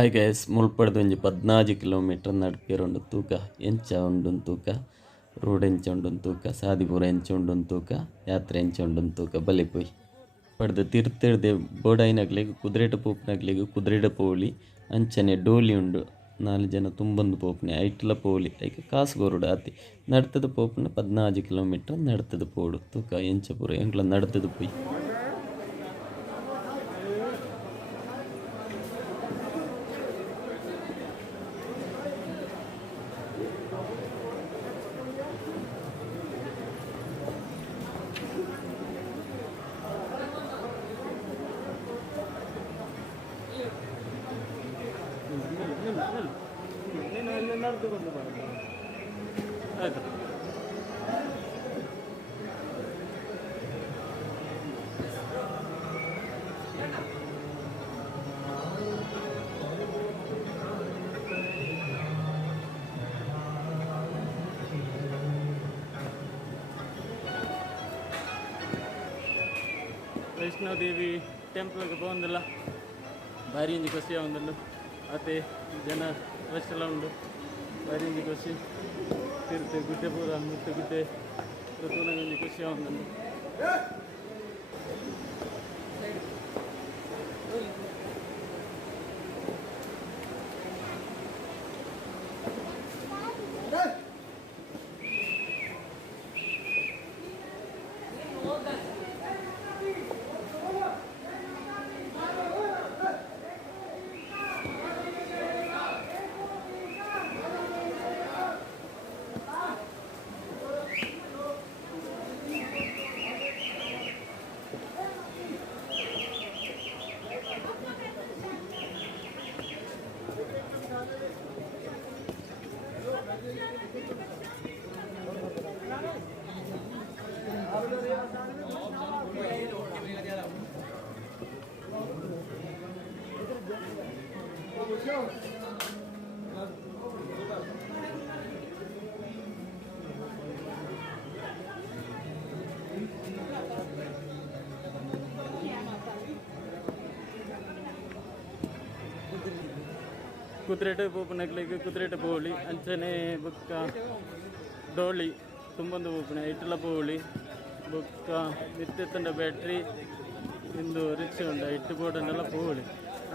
Hi guys ಮುಲ್ಪಡ್ದು ಒಂಜಿ 14 kilometre ನಡ್ಪೇರುಂಡು ತೂಕ ಎಂಚ ಉಂಡು ತೂಕ ರೋಡ್ ಎಂಚ ಉಂಡು ತೂಕ ಸಾದಿಪುರ ಎಂಚ ಉಂಡು ತೂಕ ಯಾತ್ರೆ ಎಂಚ ಉಂಡು ತೂಕ ಬಲೆ ಪೋಯಿ ಪಡ್ದು ತಿರ್ತಿಡ್ದೆ ಬೋಡಾಯಿನಕ್ಲೆಗ್ ಕುದುರೆಟ ಪೋಪಿನಕ್ಲೆಗ್ ಕುದುರೆಡ ಪೋಲಿ ಅಂಚನೆ ಡೋಲಿ ಉಂಡು 4 ಜನ ತುಂಬೊಂದು ಪೋಪುನೆ ಐಟ್ಲ ಪೋಲಿ ಐಕೆ ಕಾಸು ಗೋರುಡು ಆತಿ ನಡ್ತದ ಪೋಪುನ 14 ಕಿಲೋಮೀಟರ್ ನಡ್ತದ ಪೋಡು ತೂಕ ಎಂಚ ಪೂರ ಎಂಕ್ಲ ನಡ್ತದ ಪೋಯಿ ವೈಷ್ಣೋದೇವಿ ಟೆಂಪಲ್ಗೆ ಪೋಂದಿಲ್ಲ ಬಾರಿ ಒಂಜಿ ಖುಷಿ ಆವೊಂದುಂಡು ಅತ್ತೆ ಜನ ರಶ್ ಎಲ್ಲ ಉಂಡು ಬಾರಿ ಒಂಜಿ ಖುಷಿ ತಿರ್ತೆ ಗುಡ್ಡೆ ಪೂರ ಮುತ್ತೆ ಗುಡ್ಡೆ ತೂನಗ ಒಂಜಿ ಖುಷಿ ಆವೊಂದುಂಡು ಕುದುರೆಟ ಪೋಪುನಕ್ಲೆಗ್ ಕುದುರೆಟ ಪೋವೊಲಿ ಅಂಚನೆ ಬೊಕ್ಕ ಡೋಳಿ ತುಂಬೊಂದು ಪೋಪುನೆ ಐಟ್ಲ ಪೋವೊಲಿ ಬೊಕ್ಕ ಮಿತ್ತೆತ್ತಂಡ ಬ್ಯಾಟ್ರಿ ಇಂದು ರಿಕ್ಷೆ ಉಂಡ ಇಟ್ಟು ಬೋಡನ್ನೆಲ್ಲ ಪೋವೊಲಿ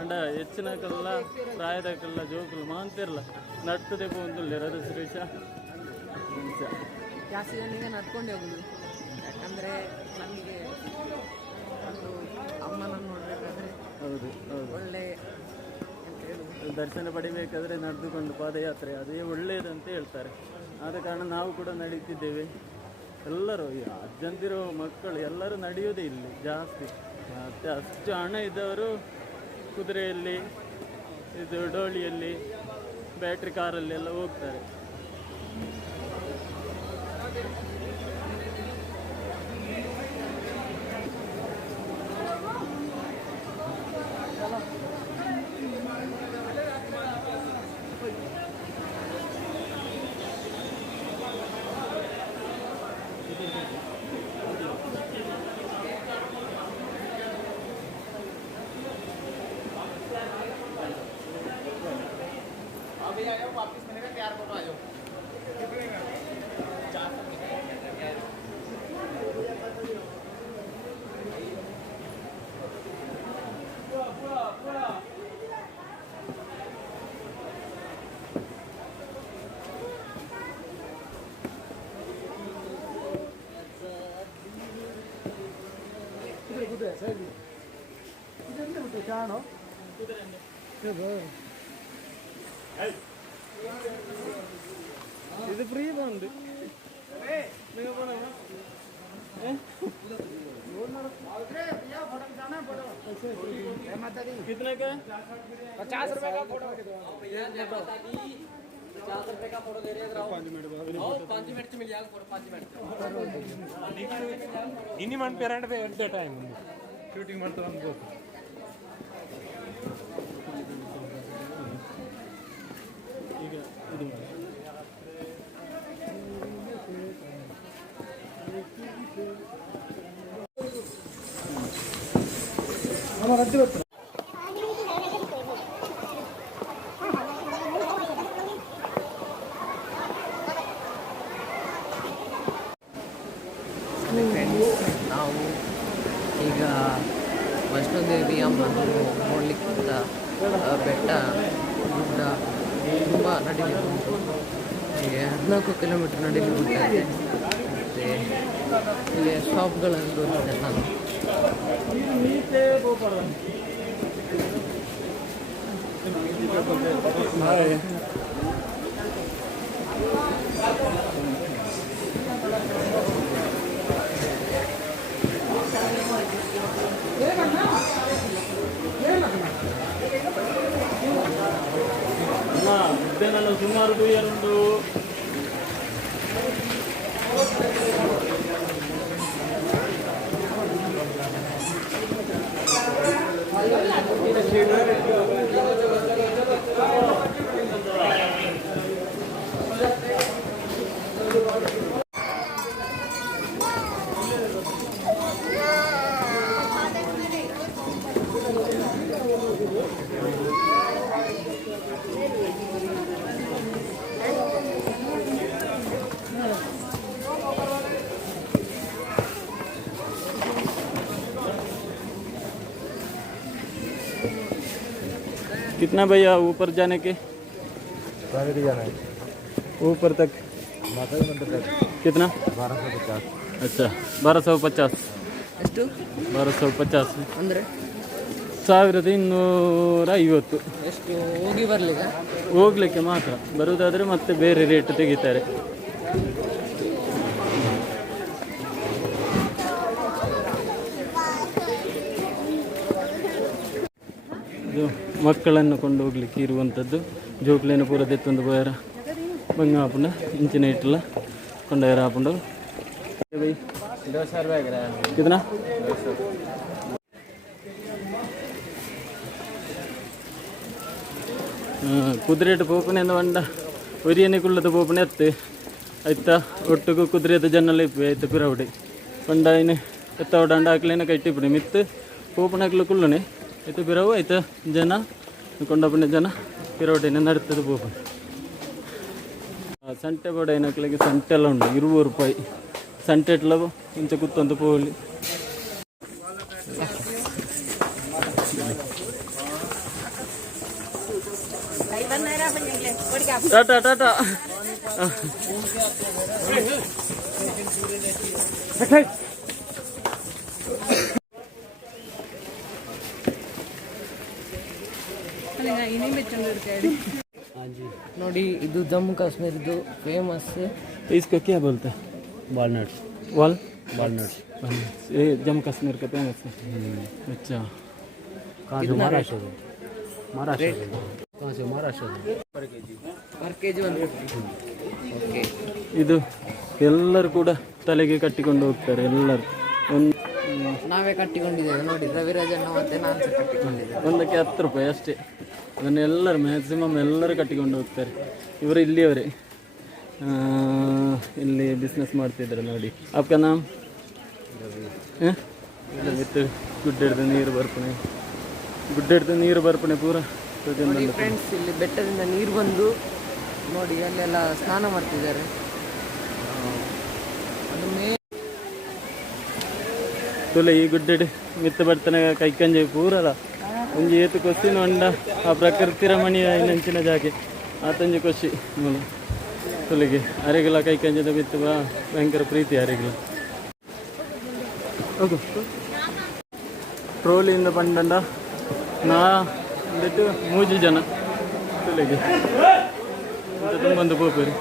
ಅಂಡ ಹೆಚ್ಚಿನಕಲ್ಲ ಪ್ರಾಯದಕ್ಕೆಲ್ಲ ಜೋಕುಲು ಮಾಂತಿರಲ್ಲ ನಡ್ತದೆ ಪೋಂದುಲ್ಲೆ ರಥ ಸುರೇಶ ಜಾಸ್ತಿ ಜನಿಗೆ ನಡ್ಕೊಂಡೆ ಹೋಗುದು ಯಾಕಂದರೆ ನಮಗೆ ಒಂದು ಅಮ್ಮನನ್ನು ನೋಡಬೇಕಾದ್ರೆ ಹೌದು ಹೌದು ಒಳ್ಳೆ ದರ್ಶನ ಪಡಿಬೇಕಾದ್ರೆ ನಡೆದುಕೊಂಡು ಪಾದಯಾತ್ರೆ ಅದೇ ಒಳ್ಳೆಯದಂತ ಹೇಳ್ತಾರೆ. ಆದ ಕಾರಣ ನಾವು ಕೂಡ ನಡೀತಿದ್ದೇವೆ. ಎಲ್ಲರೂ ಅಜ್ಜಂತಿರೋ ಮಕ್ಕಳು ಎಲ್ಲರೂ ನಡೆಯೋದೇ ಇಲ್ಲಿ ಜಾಸ್ತಿ. ಮತ್ತು ಅಷ್ಟು ಹಣ ಇದ್ದವರು ಕುದುರೆಯಲ್ಲಿ ಇದು ಡೋಳಿಯಲ್ಲಿ ಬ್ಯಾಟ್ರಿ ಕಾರಲ್ಲಿ ಎಲ್ಲ ಹೋಗ್ತಾರೆ. वापस मैंने कहा तैयार करो आ जाओ ಇದು ಫ್ರೀ ಬಂದು कितने का 50 रुपए का फोटो 50 रुपए का फोटो दे रहे हैं 5 मिनट से मिल जाएगा फोटो 5 मिनट इन्हीं मन पेरेंट पे एट द टाइम शूटिंग ಮಾಡ್ತಾ ಒಂದು ಈಗ ಇದು ನಮ್ಮ ರದ್ದು ದೇವಿ ಅಮ್ಮನನ್ನು ನೋಡಲಿಕ್ಕಿಂತ ಬೆಟ್ಟ ಗುಡ್ಡ ತುಂಬ ನಡಿಲಿಕ್ಕೆ ಉಂಟು. ಹೀಗೆ 14 ಕಿಲೋಮೀಟರ್ ನಡಿಲಿಕ್ಕೆ ಉಂಟಾಗಿದೆ. ಮತ್ತು ಇಲ್ಲಿ ಶಾಪ್ಗಳನ್ನು ತೋರಿಸಿದೆ ನಾನು. ಸುಮಾರು ದೂರುಂಟು. कितना भैया ऊपर जाने के? जाना है ऊपर तक माता मंदिर तक कितना? 1250. अच्छा 1250. ಎಷ್ಟು 1250 ಅಂದರೆ 1250. ಎಷ್ಟು ಹೋಗಿ ಬರಲಿಕ್ಕೆ? ಹೋಗ್ಲಿಕ್ಕೆ ಮಾತ್ರ, ಬರುವುದಾದರೆ ಮತ್ತೆ ಬೇರೆ ರೇಟ್ ತೆಗಿತಾರೆ. ಇದು ಮಕ್ಕಳನ್ನು ಕೊಂಡು ಹೋಗ್ಲಿಕ್ಕೆ ಇರುವಂಥದ್ದು. ಜೋಕ್ಲೇನ ಪೂರ ತೆತ್ತೊಂದು ಬೋಯರ ಬಂಗ ಹಾಪುಂಡ ಇಂಚಿನ ಇಟ್ಟಲ್ಲ ಕೊಂಡೋಯರ ಹಾಪುಂಡು. कितना? ಕುದುರೆಟ್ ಪೋಪನೆ ಅಂದ ಒರಿಯನಿಕುಳ್ಳದ ಪೋಪನೆ ಎತ್ತು ಆಯ್ತಾ. ಒಟ್ಟಿಗೂ ಕುದುರೆದ ಜನ್ನೆಲ್ಲ ಇಪ್ಪು ಆಯ್ತು ಪಿರವಡಿ ಪಂಡ ಇನ್ನು ಎತ್ತ ಹೊಡಂಡ ಹಾಕ್ಲೇನ ಕಟ್ಟಿಬಿಡಿ ಮಿತ್ತು ಪೋಪನ ಹಾಕ್ಲು ಕುಳ್ಳನೆ ಆಯ್ತು ಪಿರವು ಆಯ್ತಾ. ಜನ ಕೊಂಡಪ್ಪನ ಜನ ಪಿರವಡಿನ ನಡ್ತದೆ ಪೋಪನ. ಸಂಟೆ ಬೋಡ ಏನಕ್ಲಿಗೆ ಸಂಟೆ ಎಲ್ಲ ಉಂಟು 20 ರೂಪಾಯಿ ಸಂಟೆ ಇಟ್ಲ ಇಂಚ ಕೂತಂತ ಪೋಲಿ. ಟಾಟಾ ಟಾಟಾ. ನೋಡಿ, ಇದು ಜಮ್ಮು ಕಾಶ್ಮೀರದ್ದು ಫೇಮಸ್. इसको क्या बोलते हैं? वॉलनट्स. वॉलनट्स ये जम्मू कश्मीर का फेमस है. अच्छा कहाँ से? महाराष्ट्र से. महाराष्ट्र से. कहाँ से? महाराष्ट्र से. Per K G 150. ಓಕೆ. ಇದು ಎಲ್ಲರೂ ಕೂಡ ತಲೆಗೆ ಕಟ್ಟಿಕೊಂಡು ಹೋಗ್ತಾರೆ ಎಲ್ಲರೂ. ನಾವೇ ಕಟ್ಟಿಕೊಂಡಿದ್ದೇವೆ ನೋಡಿ, ರವಿರಾಜಣ್ಣ ಮತ್ತೆ ನಾನು ಸಹ ಕಟ್ಟಿಕೊಂಡಿದ್ದೇವೆ. ಒಂದಕ್ಕೆ 10 ರೂಪಾಯಿ ಅಷ್ಟೇ. ಅದನ್ನು ಎಲ್ಲರೂ ಮ್ಯಾಕ್ಸಿಮಮ್ ಎಲ್ಲರೂ ಕಟ್ಟಿಕೊಂಡು ಹೋಗ್ತಾರೆ. ಇವರು ಇಲ್ಲಿಯವರೇ ಇಲ್ಲಿ ಬಿಸ್ನೆಸ್ ಮಾಡ್ತಿದ್ದಾರೆ ನೋಡಿ. ಆಪ್ಕ ನಾಮ್ ವಿತ್ ಗುಡ್ಡ ಹಿಡ್ದು ನೀರು ಬರ್ಪಣೆ, ಗುಡ್ಡ ಹಿಡ್ದು ನೀರು ಬರ್ಪಣೆ ಪೂರ. ನೋಡಿ ಫ್ರೆಂಡ್ಸ್, ಇಲ್ಲಿ ಬೆಟ್ಟದಿಂದ ನೀರು ಬಂದು ನೋಡಿ ಅಲ್ಲೆಲ್ಲ ಸ್ನಾನ ಮಾಡ್ತಿದ್ದಾರೆ. ಅದು ತುಲೆ ಈ ಗುಡ್ಡೆ ಮಿತ್ತ ಬರ್ತನ ಕೈಕಂಜೆ ಪೂರಲ್ಲ ಒಂಜಿ ಏತು ಕೊಸ್ಸಿನ ಹೊಂಡ ಆ ಪ್ರಕೃತಿ ರಮಣೀಯ ನಂಚಿನ ಜಾಗೆ ಆತಂಜಿ ಕೊಸ್ಸಿ ಮೂಲ ತುಲಿಗೆ ಅರೆಗಿಲ್ಲ ಕೈಕಂಜದ ಬಿತ್ತು ಬಾ ಭಯಂಕರ ಪ್ರೀತಿ ಅರೆಗಿಲ್ಲ. ಓಕೆ ಟ್ರೋಲಿಯಿಂದ ಬಂದಂಡ ನಾ ಒಂದಿಟ್ಟು 3 ಜನ ತುಲಿಗೆ ತುಂಬಂದು ಪೋಪೇರಿ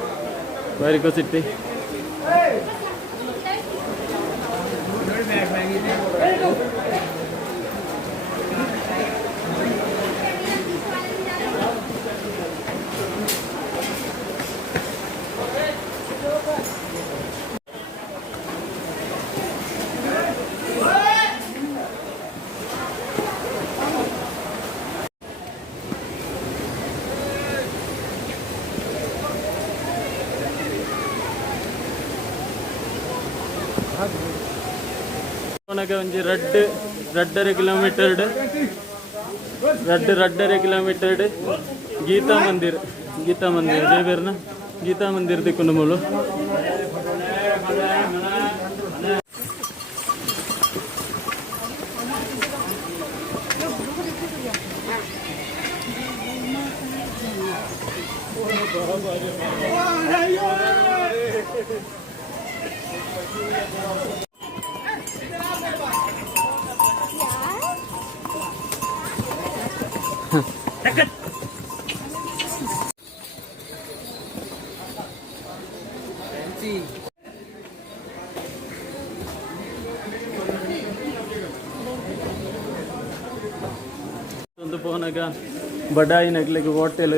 ಬಾರಿ ಕೊಸಿಟ್ಟಿ. ಒಂಜಿ ರಡ್ಡರೆ ಕಿಲೋಮೀಟರ್ ಗೀತಾ ಮಂದಿರ್ ದೇವೇರ್ನ ಗೀತಾ ಮಂದಿರ್ ದಿಕ್ಕೊಂಡು ಮೂಲು. ಒಂದು ಪೋನಾಗ ಬಡಾಯಿ ನಗ್ಲಿಕ್ಕೆ ಹೋಟೆಲ್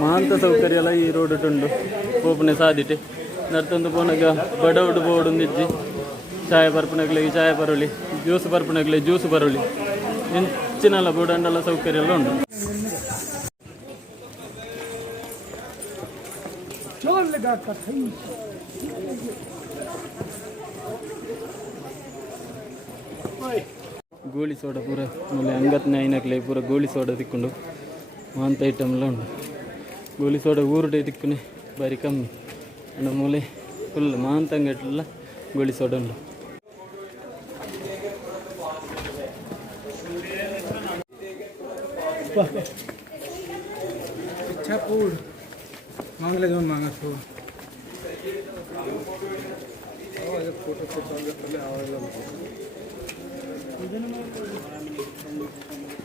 ಮಹಾಂತ ಸೌಕರ್ಯ ಎಲ್ಲ ಈ ರೋಡ್ ಉಂಡು ಪೋಪನೆ ಸಾದಿಟ್ಟು ನರ್ತೊಂದು ಪೋನಾಗ ಬಡ ಉಡು ಬೋಡುಂದಿಜ್ಜಿ ಚಾಯ ಬರ್ಪನಗ್ಲಿಗೆ ಚಾಯ ಬರೋಳಿ ಜ್ಯೂಸ್ ಬರ್ಪನಗ್ಲಿ ಜ್ಯೂಸ್ ಬರೋಳಿ ಇಂಚಿನಲ್ಲ ಬೋಡಂಡಲ್ಲ ಸೌಕರ್ಯ ಎಲ್ಲ ಉಂಟು. ಗೋಳಿ ಸೋಡಾ ಪೂರ ಮೂಲೆ ಅಂಗತ್ನ ಐನಕ್ಲೆ ಪೂರ ಗೋಳಿ ಸೋಡಾ ತಿಕ್ಕೊಂಡು ಮಾಂತ ಐಟಮ್ ಎಲ್ಲ ಉಂಟು. ಗೋಳಿ ಸೋಡಾ ಊರುಡೆ ತಿಕ್ಕನೆ ಬಾರಿ ಕಮ್ಮಿ ಅಂಡ ಮೂಲೆ ಫುಲ್ ಮಾಂತ ಅಂಗಟ್ಲೆಲ್ಲ ಗೋಳಿ ಸೋಡಾ ಉಂಟು. अच्छा फूड मांग ले जो मांगा तो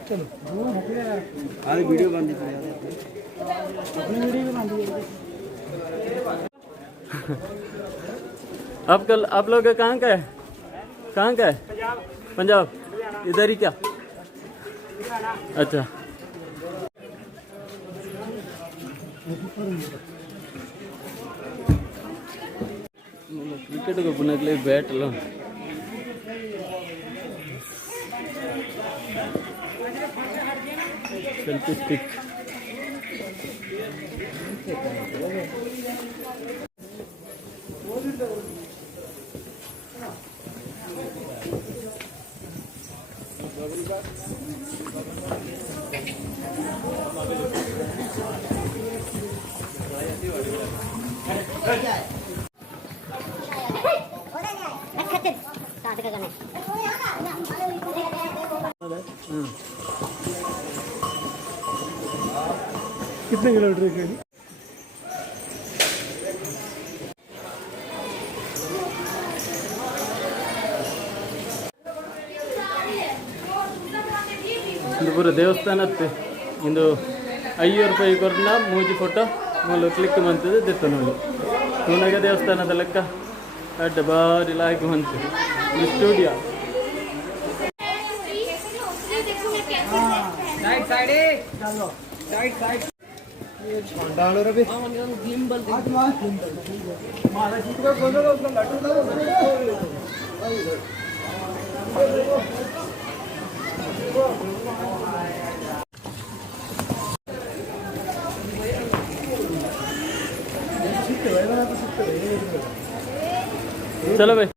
चलो वो हो गया आज वीडियो बंद कर यार अपनी वीडियो बना दी। आप लोग कहाँ का है? कहाँ का है? पंजाब। इधर ही क्या? अच्छा क्रिकेट को पुनः के लिए बैट लो सेल्फी स्टिक कितने किलोमीटर है? ಇದು ಪೂರ ದೇವಸ್ಥಾನತ್ತೆ ಇಂದು 5 ರೂಪಾಯಿ ಕೊರ್ನ ಮೂಜಿ ಫೋಟೋ ಮೂಲ ಕ್ಲಿಕ್ ಮಂತದ್ದು ದೆತ್ತ ನೋಡಿ ತೂನಗ ದೇವಸ್ಥಾನದ ಲೆಕ್ಕ ಅಡ್ಡ ಬಾರಿ ಲಾಯ್ಕು ಮಂತು ಇದು ಸ್ಟುಡಿಯೋ साइड साइड चलो साइड साइड डालो रे बे गिम्बल मारा जी को बोलो लड्डू दो चलो भाई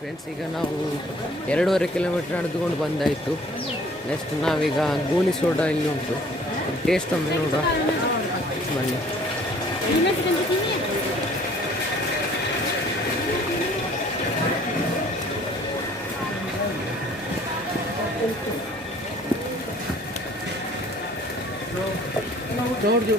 ಫ್ರೆಂಡ್ಸ್ ಈಗ ನಾವು 2.5 ಕಿಲೋಮೀಟರ್ ನಡೆದುಕೊಂಡು ಬಂದಾಯಿತು. ನೆಕ್ಸ್ಟ್ ನಾವೀಗ ಗೋಲಿ ಸೋಡಾ ಇಲ್ಲಿ ಉಂಟು, ಟೇಸ್ಟ್ ಒಮ್ಮೆ ನೋಡುವ ಬನ್ನಿ. जोड़ जो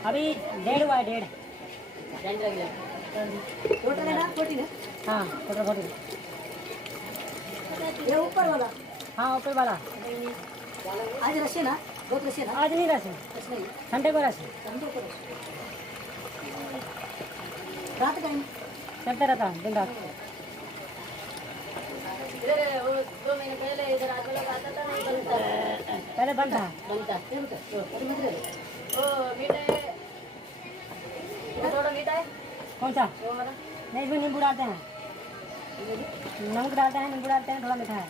अभी 1.5 हुआ है 1.5 हाँ फोटो ये ऊपर वाला हाँ ऊपर वाला आज रशी ना बहुत रशी ना आज नहीं रशी संडे को रशी रात का चलता रहता दिन रात दो महीने पहले इधर आगे लोग आता था नहीं बनता पहले बनता ओ मीठा है थोड़ा मीठा है कौन सा नहीं इसमें नींबू डालते हैं नमक डालते हैं नींबू डालते हैं थोड़ा मीठा है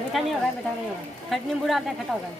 मीठा नहीं होगा मीठा नहीं होगा खट नींबू डालते हैं खट्टा होगा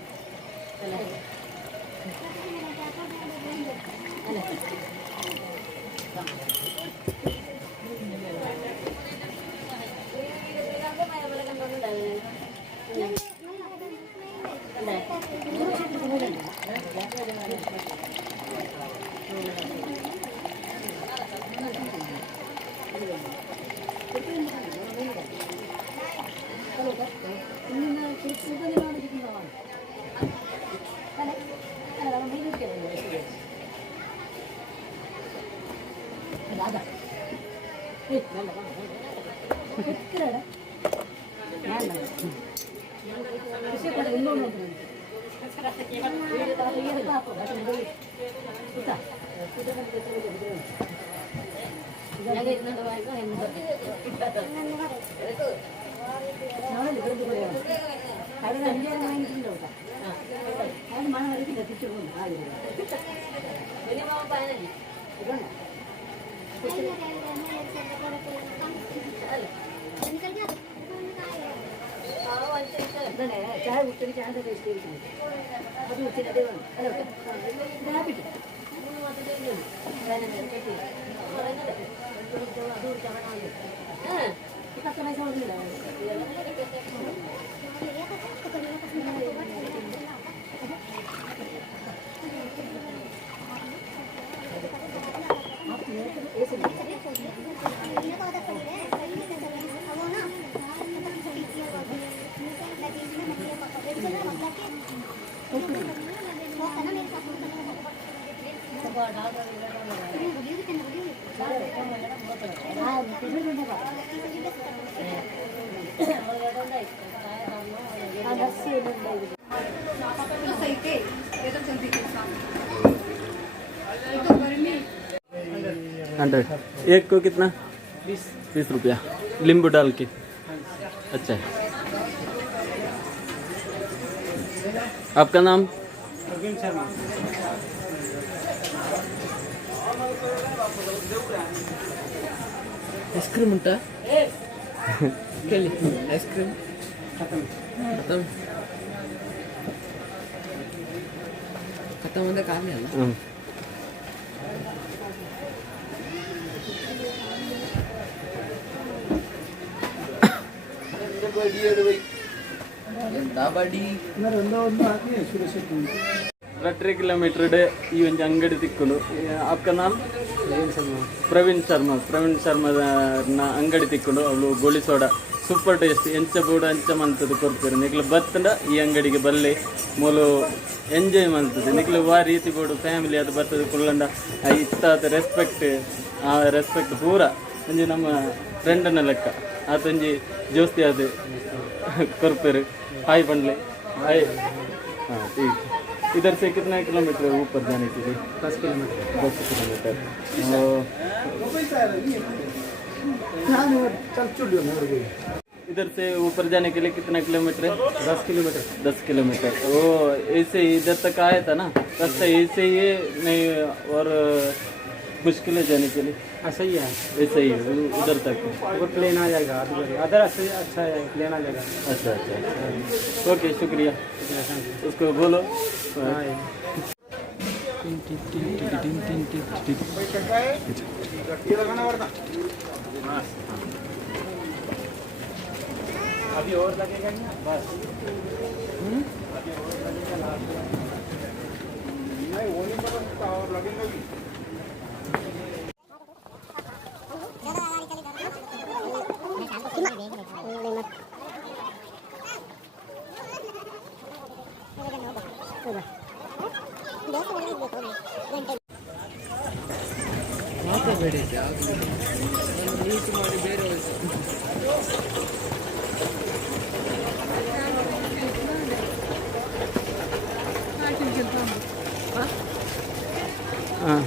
चाहे उतनी चाहे तो अभी उतनी दे एक को कितना 20 रुपया नींबू डाल के अच्छा है। आपका नाम प्रवीण शर्मा आइसक्रीम उंटा केली आइसक्रीम खत्म खत्म खत्म मध्ये काम नाही रट्रे किलोमीटर ಈ ಒಂದು ಅಂಗಡಿ ತಿಕ್ಕೊಂಡು आपका नाम ಪ್ರವೀಣ್ ಶರ್ಮಾ ಅಂಗಡಿ ತಿಕ್ಕೊಂಡು ಅವಳು ಗೋಳಿ ಸೋಡಾ ಸೂಪರ್ ಟೇಸ್ಟ್ ಎಂಚ ಬೋಡ ಅಂಚ ಮಂತದ್ದು ಕೊಡ್ತಾರೆ ನಿಕ್ಲು ಬತ್ತಂಡ ಈ ಅಂಗಡಿಗೆ ಬಲ್ಲೆ ಮೂಲು ಎಂಜಾಯ್ ಮಂತದ್ದು ನಿಕ್ಲು ವಾ ರೀತಿ ಬೋಡು ಫ್ಯಾಮಿಲಿ ಅದು ಬರ್ತದೆ ಕುಳ್ಳಂಡ ಇತ್ತಾದ ರೆಸ್ಪೆಕ್ಟ್ ಪೂರ ಒಂಜಿ ನಮ್ಮ ಫ್ರೆಂಡನ ಲೆಕ್ಕ ಆತಂಜಿ ಜೋಸ್ತಿ ಅದು ಕೊರ್ಪೇರು हाय बनले हाय हाँ ठीक इधर से कितना किलोमीटर ऊपर जाने के लिए 10 किलोमीटर इधर से ऊपर जाने के लिए कितना किलोमीटर है? 10 किलोमीटर। 10 किलोमीटर। वो ऐसे ही इधर तक आया था ना, रास्ता ऐसे ही है नहीं? और मुश्किल है जाने के लिए? ऐसा ही है, ऐसे ही उधर तक? वो प्लेन आ जाएगा अदर अच्छा है, प्लेन आ जाएगा। अच्छा अच्छा अच्छा, ओके शुक्रिया। उसको बोलो। अभी और लगेगा बस। नहीं वो नहीं पता और लगेगा भी। ಮಾತಾಡಬೇಡಿ ಮ್ಯೂಟ್ ಮಾಡಿ ಬೇರೆ ಹಾಂ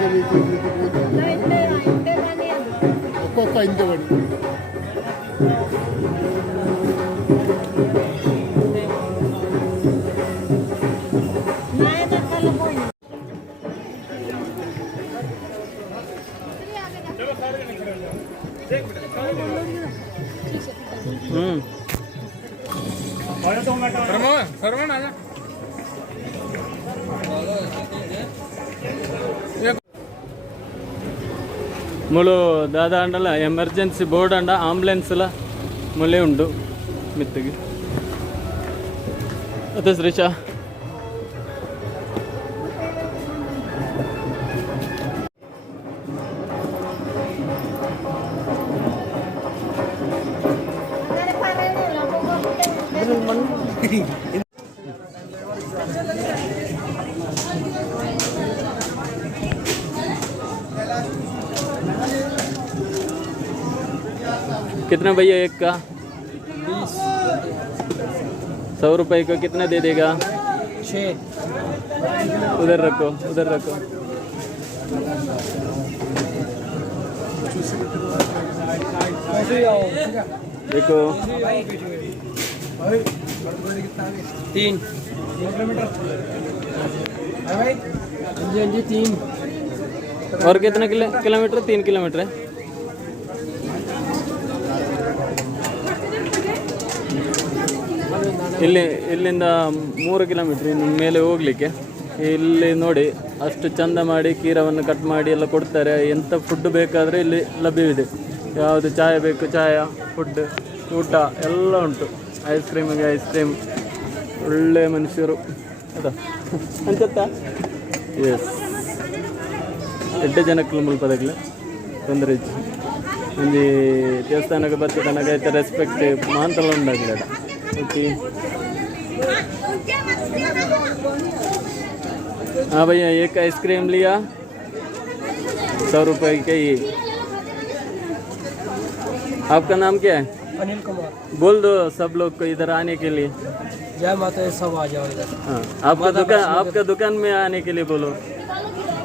ಹೇಳಿ ఒక్కొక్క ఇంటి ములు దాదా అండల ఎమర్జెన్సీ బోర్డు అండ అంబులెన్స్ల ములే ఉండు మిత్తుకి అదే శ్రీష कितना भैया एक का? 100 रुपये का कितना दे देगा? 6। उधर रखो उधर रखो। देखो 3 3। और कितना किलोमीटर? 3 किलोमीटर है। ಇಲ್ಲಿಂದ 3 ಕಿಲೋಮೀಟ್ರ್ ಇನ್ನು ಮೇಲೆ ಹೋಗಲಿಕ್ಕೆ. ಇಲ್ಲಿ ನೋಡಿ ಅಷ್ಟು ಚಂದ ಮಾಡಿ ಕೀರವನ್ನು ಕಟ್ ಮಾಡಿ ಎಲ್ಲ ಕೊಡ್ತಾರೆ. ಎಂಥ ಫುಡ್ ಬೇಕಾದರೆ ಇಲ್ಲಿ ಲಭ್ಯವಿದೆ. ಯಾವುದು ಚಾಯ ಬೇಕು ಚಾಯ, ಫುಡ್, ಊಟ ಎಲ್ಲ ಉಂಟು. ಐಸ್ ಕ್ರೀಮಿಗೆ ಐಸ್ ಕ್ರೀಮ್, ಒಳ್ಳೆ ಮನುಷ್ಯರು ಅದ ಅಂಚತ್ತ ಎಸ್ 8 ಜನಕ್ಕೆ ಮುಲ್ಪದಾಗಲೇ ತೊಂದರೆ ಇತ್ತು ಒಂದು ದೇವಸ್ಥಾನಕ್ಕೆ ಬತ್ತ ತನಕ ಆಯ್ತು ರೆಸ್ಪೆಕ್ಟ್ ಮಾಂತಲ್ಲ ಉಂಡಾಗಲಿ ಅಡ ಓಕೆ हाँ भैया एक आइसक्रीम लिया 100 रुपए की। आपका नाम क्या है? अनिल कुमार। बोल दो सब लोग को इधर आने के लिए। जय माता दी, सब आ जाओ इधर। हाँ आपका दुकान में आने के लिए बोलो।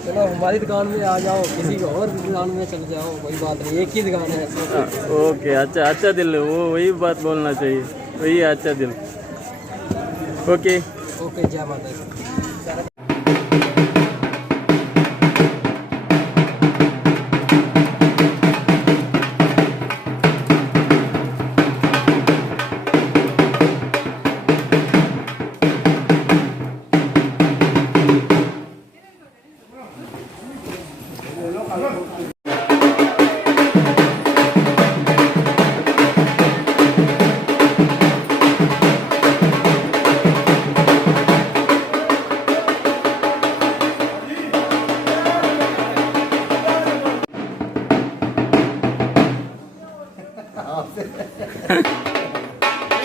चलो हमारी दुकान में आ जाओ, किसी को और दुकान में चले जाओ, कोई बात नहीं, एक ही दुकान है। हाँ, ओके अच्छा दिल, वो वही बात बोलना चाहिए, वही अच्छा दिल। ओके ओके, जय माता दी।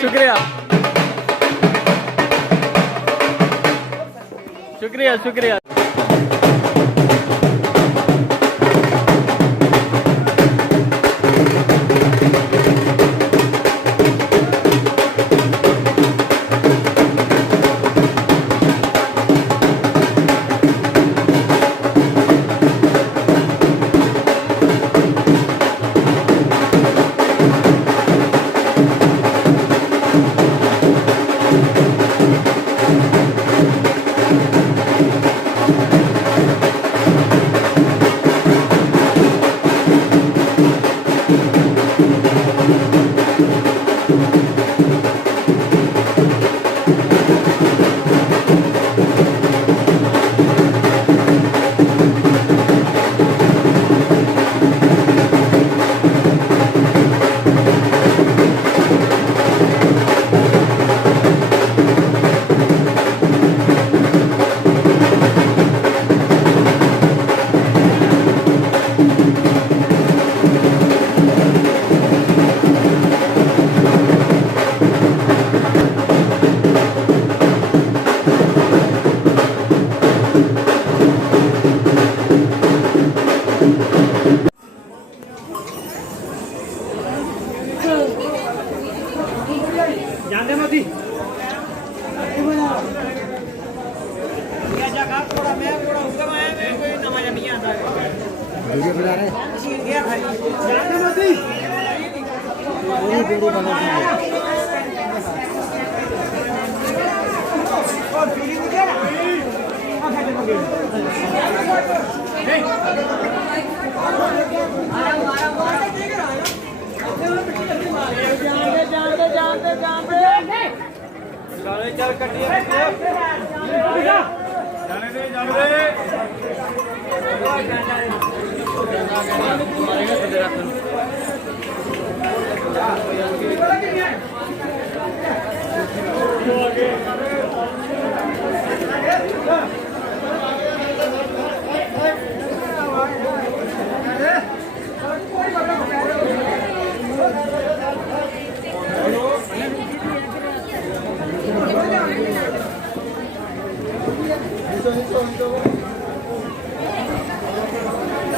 शुक्रिया शुक्रिया शुक्रिया।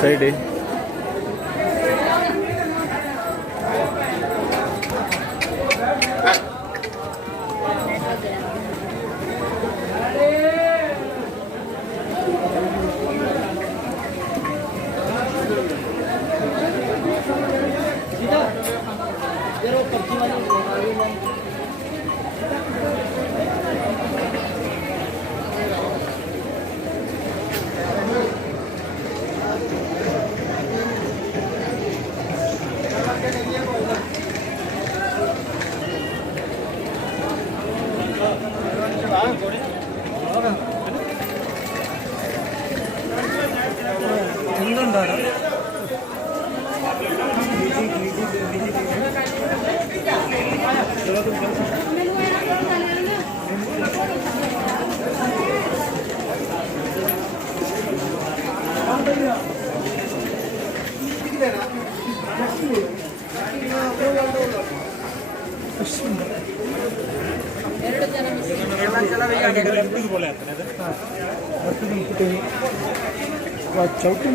सही डे चौकी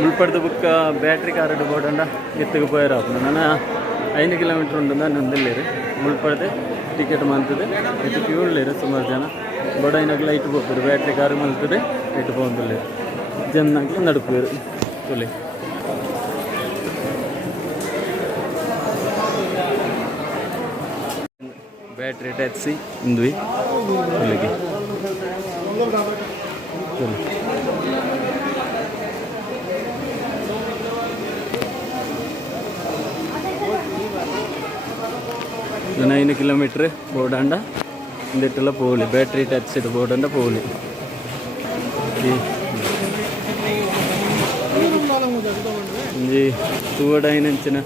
മുൾപ്പടുത്ത് ബുക്ക് ബാറ്ററി കാറിട്ട് പോകണ്ട എത്തുക്ക് പോയാറാക്കുന്നു ನಾನು 5 ಕಿಲೋಮೀಟ್ರ್ ಉಂಟು ನಾನು ಒಂದಿಲ್ಲೇರಿ ಮುಳ್ಪಡ್ದೆ ಟಿಕೆಟ್ ಮಂತದೆ ಇದು ಕ್ಯೂ ಉಳ್ಳೇರು ಸುಮಾರು ಜನ ಬೊಡೈನಾಗ ಲೈಟ್ ಹೋಗ್ತಾರೆ ಬ್ಯಾಟ್ರಿ ಕಾರ್ ಮಲ್ತದೆ ಇಟ್ಟು പോകുന്നില്ലേ ಜನ್ನಾಗಿ ನಡುಪೇರು ತೊಲೆ ಬ್ಯಾಟ್ರಿ ಟ್ಯಾಕ್ಸಿ ಇಂದ್ವಿ ಅಲ್ಲಿಗೆ ತೊಲೆ ನಾನು 5 ಕಿಲೋಮೀಟ್ರ್ ಬೋಡಾಂಡ ಇಂದಿಟ್ಟೆಲ್ಲ ಪೋಲಿ ಬ್ಯಾಟ್ರಿ ಟಚ್ ಇದು ಬೋಡಾಂಡ ಪೋಲಿ ಒಂಜಿ ತೂವಡಾಯಿನಂಚಿನ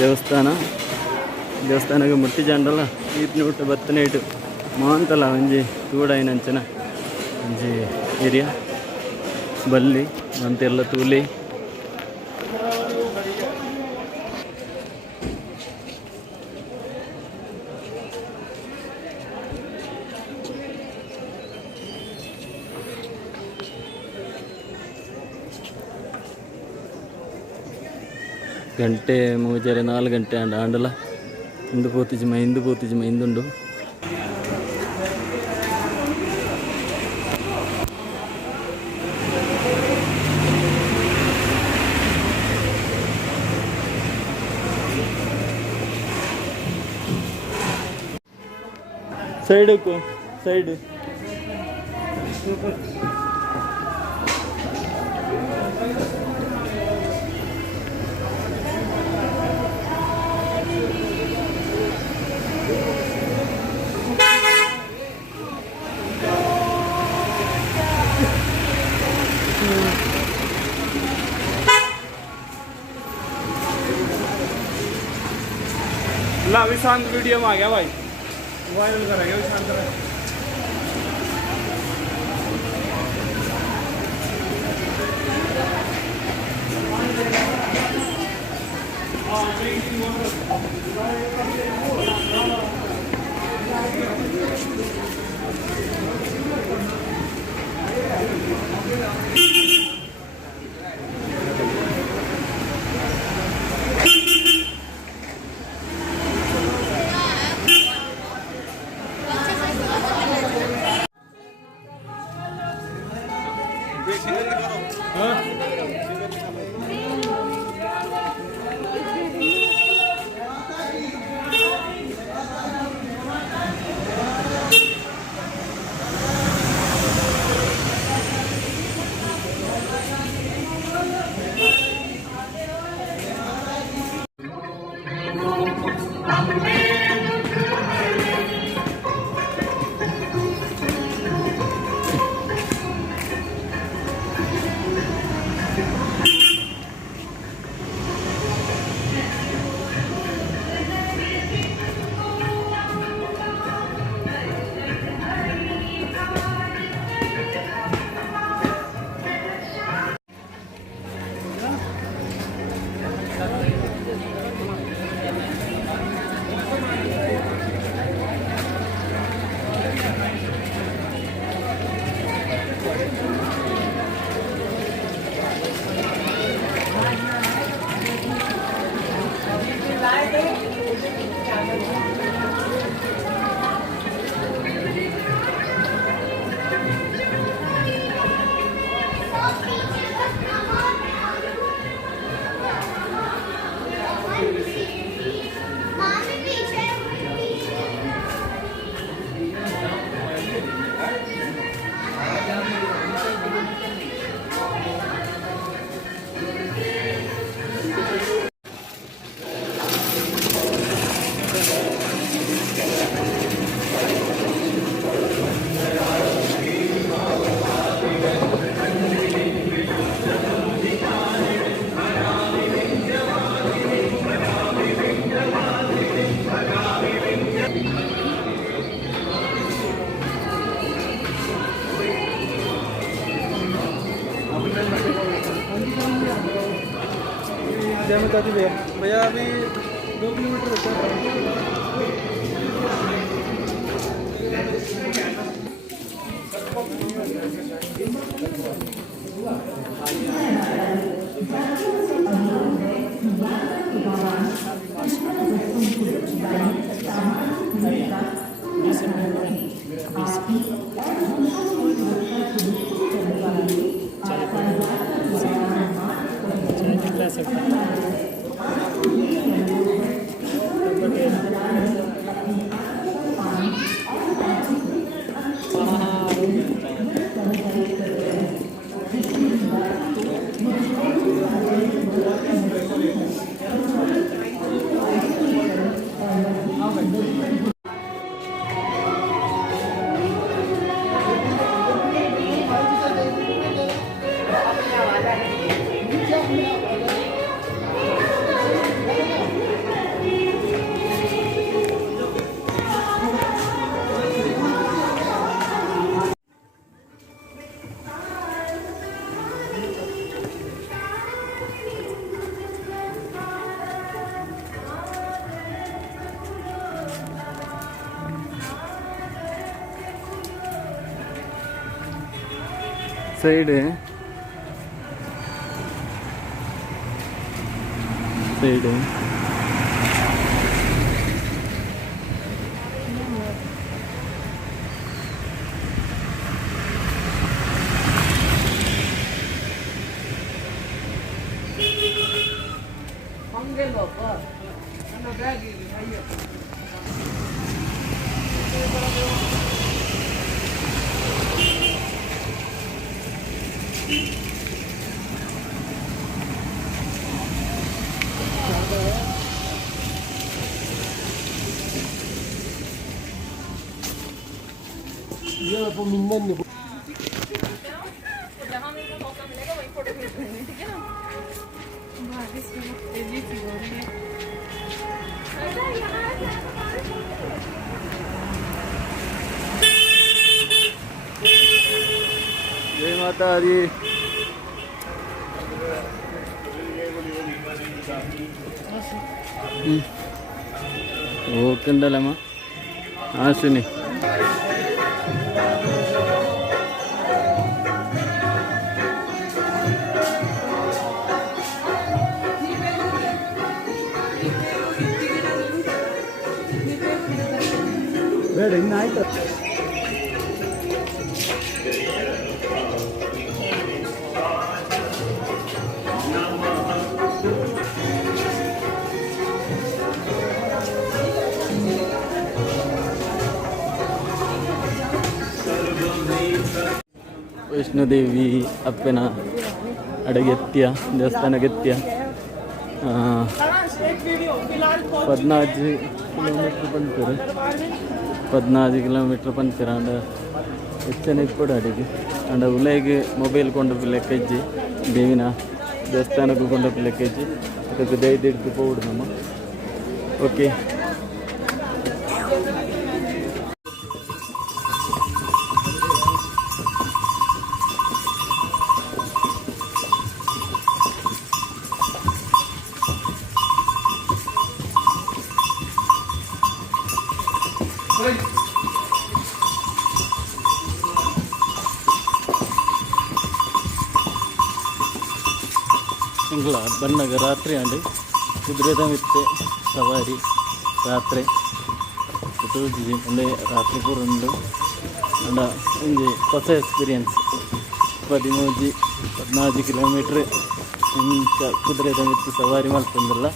ದೇವಸ್ಥಾನಕ್ಕೆ ಮುಟ್ಟಿ ಜಾಂಡಲ್ಲ ಈತ್ನ ಊಟ ಬತ್ತನೆ ಇಟ್ಟು ಮಾಂತಲ್ಲ ಒಂಜಿ ತೂವಡಾಯಿನಂಚಿನ ಒಂಜಿ ಏರಿಯಾ ಬಲ್ಲಿ ಮಂತೆಲ್ಲ ತೂಲಿ ಗಂಟೆ ಮೂಜರೆ 4 ಗಂಟೆ ಆಂಡಲ ಇಂದು ಪೋತಿಜಿಮ ಇಂದುಂಡು ಸೈಡಕ್ಕೂ ಸೈಡ್ ला अभी शांत वीडियो में आ गया भाई वायरल करेंगे अभी शांत रहे में कहती भैया अभी 2 किलोमीटर होता है। ಸೈಡ್ ये तो मिलना नहीं। जय माता दी। ఓకేండలేమా ఆశని ಬೇಡ ಇನ್ನು ಆಯ್ತು. ವೈಷ್ಣೋದೇವಿ ಅಪ್ಪನ ಅಡಗೆತ್ಯ ದೇವಸ್ಥಾನಗೆತ್ಯ 14 ಕಿಲೋಮೀಟ್ರ್ ಬಂತಾರೆ. 14 ಕಿಲೋಮೀಟ್ರ್ ಬಂತೀರ ಅಂಡ ಹೆಚ್ಚನೆ ಕೂಡ ಅಡಿಗೆ ಅಂಡ ಉಲೆಗೆ ಮೊಬೈಲ್ ಕೊಂಡು ಲೆಕ್ಕಜ್ಜಿ ದೇವಿನ ದೇವಸ್ಥಾನಕ್ಕೂ ಕೊಂಡು ಲೆಕ್ಕಜ್ಜಿ ಅದಕ್ಕೆ ದಯದಿಡ್ದು ಹೋಗುದು ನಮ್ಮ. ಓಕೆ ಇಂಗ್ಲ ಬನ್ನಗ ರಾತ್ರಿ ಅಂಡಿ ಕುದುರೆದ ಮಿತ್ತೆ ಸವಾರಿ ರಾತ್ರಿ ತೋಜಿ ಅಂದ್ರೆ ರಾತ್ರಿ ಪೂರ ಉಂಡು ಅಂಡ ಒಂಜಿ ಹೊಸ ಎಕ್ಸ್ಪೀರಿಯನ್ಸ್. 14 ಕಿಲೋಮೀಟ್ರ್ ಇಂಚ ಕುದುರೆದ ಮಿತ್ತು ಸವಾರಿ ಮಲ್ತಂದಲ್ಲ.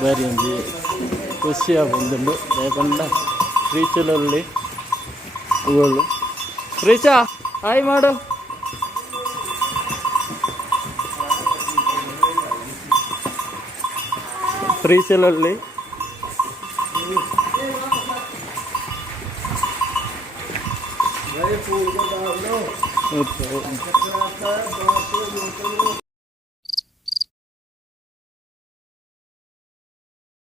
ಬಾರಿ ಒಂಜಿ ಖುಷಿ ಆಗುಂದುಂಡು ಯಾಕಂಡ ಶ್ರೀಶೈಲಲ್ಲಿ ಹೂಗಳು ಶ್ರೀಶಾ ಹಾಯ್ ಮಾಡು ಶ್ರೀಶೈಲಲ್ಲಿ